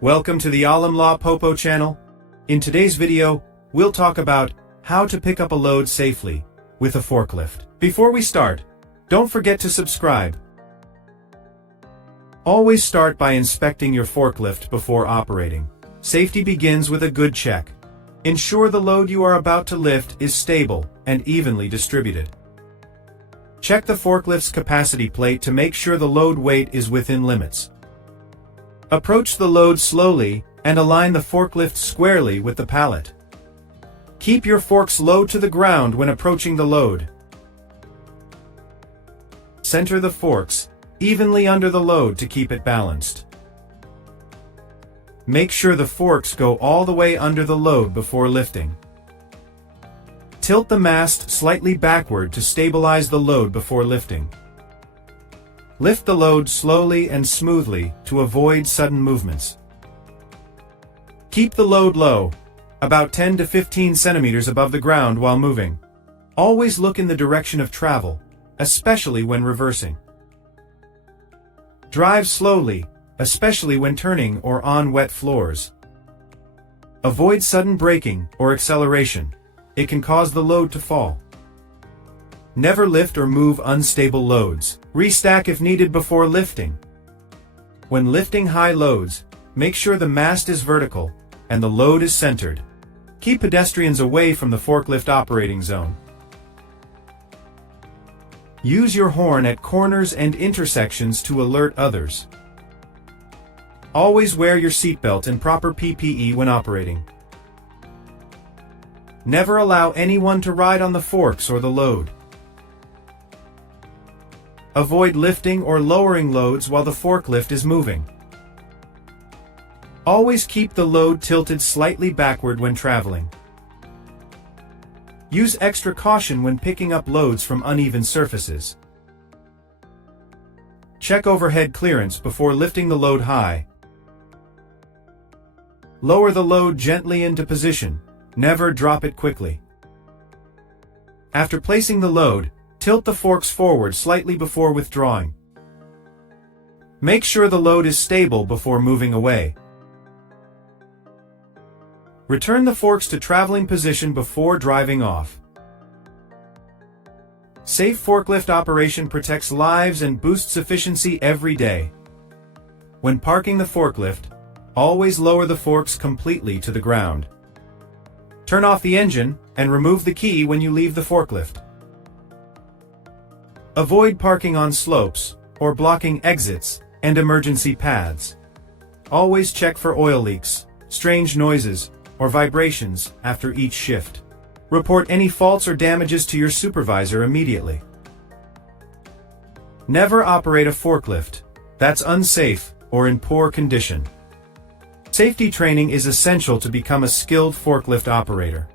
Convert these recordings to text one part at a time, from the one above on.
Welcome to the Lawe Popo channel. In today's video, we'll talk about how to pick up a load safely with a forklift. Before we start, don't forget to subscribe. Always start by inspecting your forklift before operating. Safety begins with a good check. Ensure the load you are about to lift is stable and evenly distributed. Check the forklift's capacity plate to make sure the load weight is within limits. Approach the load slowly and align the forklift squarely with the pallet. Keep your forks low to the ground when approaching the load. Center the forks evenly under the load to keep it balanced. Make sure the forks go all the way under the load before lifting. Tilt the mast slightly backward to stabilize the load before lifting. Lift the load slowly and smoothly to avoid sudden movements. Keep the load low, about 10 to 15 centimeters above the ground while moving. Always look in the direction of travel, especially when reversing. Drive slowly, especially when turning or on wet floors. Avoid sudden braking or acceleration. It can cause the load to fall. Never lift or move unstable loads. Restack if needed before lifting. When lifting high loads, make sure the mast is vertical and the load is centered. Keep pedestrians away from the forklift operating zone. Use your horn at corners and intersections to alert others. Always wear your seatbelt and proper PPE when operating. Never allow anyone to ride on the forks or the load. Avoid lifting or lowering loads while the forklift is moving. Always keep the load tilted slightly backward when traveling. Use extra caution when picking up loads from uneven surfaces. Check overhead clearance before lifting the load high. Lower the load gently into position. Never drop it quickly. After placing the load, tilt the forks forward slightly before withdrawing. Make sure the load is stable before moving away. Return the forks to traveling position before driving off. Safe forklift operation protects lives and boosts efficiency every day. When parking the forklift, always lower the forks completely to the ground. Turn off the engine and remove the key when you leave the forklift. Avoid parking on slopes or blocking exits and emergency paths. Always check for oil leaks, strange noises, or vibrations after each shift. Report any faults or damages to your supervisor immediately. Never operate a forklift that's unsafe or in poor condition. Safety training is essential to become a skilled forklift operator.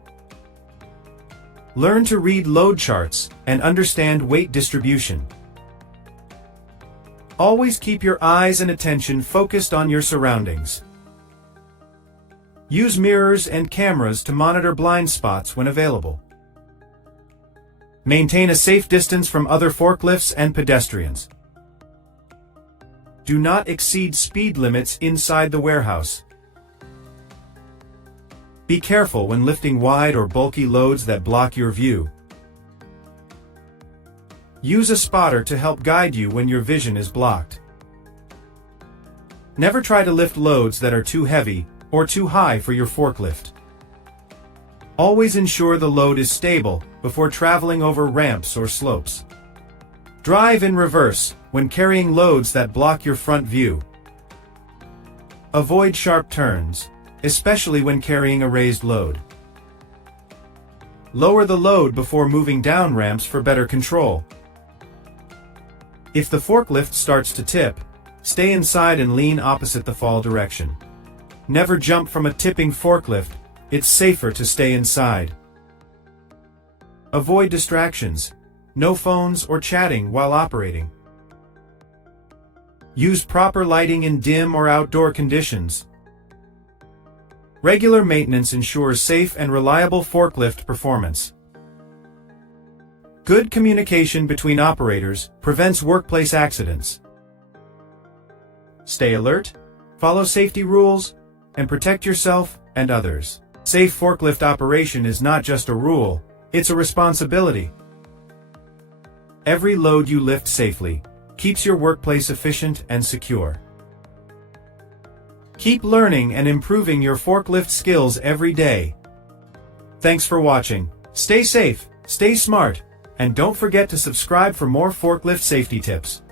Learn to read load charts and understand weight distribution. Always keep your eyes and attention focused on your surroundings. Use mirrors and cameras to monitor blind spots when available. Maintain a safe distance from other forklifts and pedestrians. Do not exceed speed limits inside the warehouse. Be careful when lifting wide or bulky loads that block your view. Use a spotter to help guide you when your vision is blocked. Never try to lift loads that are too heavy or too high for your forklift. Always ensure the load is stable before traveling over ramps or slopes. Drive in reverse when carrying loads that block your front view. Avoid sharp turns, especially when carrying a raised load. Lower the load before moving down ramps for better control. If the forklift starts to tip, stay inside and lean opposite the fall direction. Never jump from a tipping forklift. It's safer to stay inside. Avoid distractions. No phones or chatting while operating. Use proper lighting in dim or outdoor conditions. Regular maintenance ensures safe and reliable forklift performance. Good communication between operators prevents workplace accidents. Stay alert, follow safety rules, and protect yourself and others. Safe forklift operation is not just a rule, it's a responsibility. Every load you lift safely keeps your workplace efficient and secure. Keep learning and improving your forklift skills every day. Thanks for watching. Stay safe, stay smart, and don't forget to subscribe for more forklift safety tips.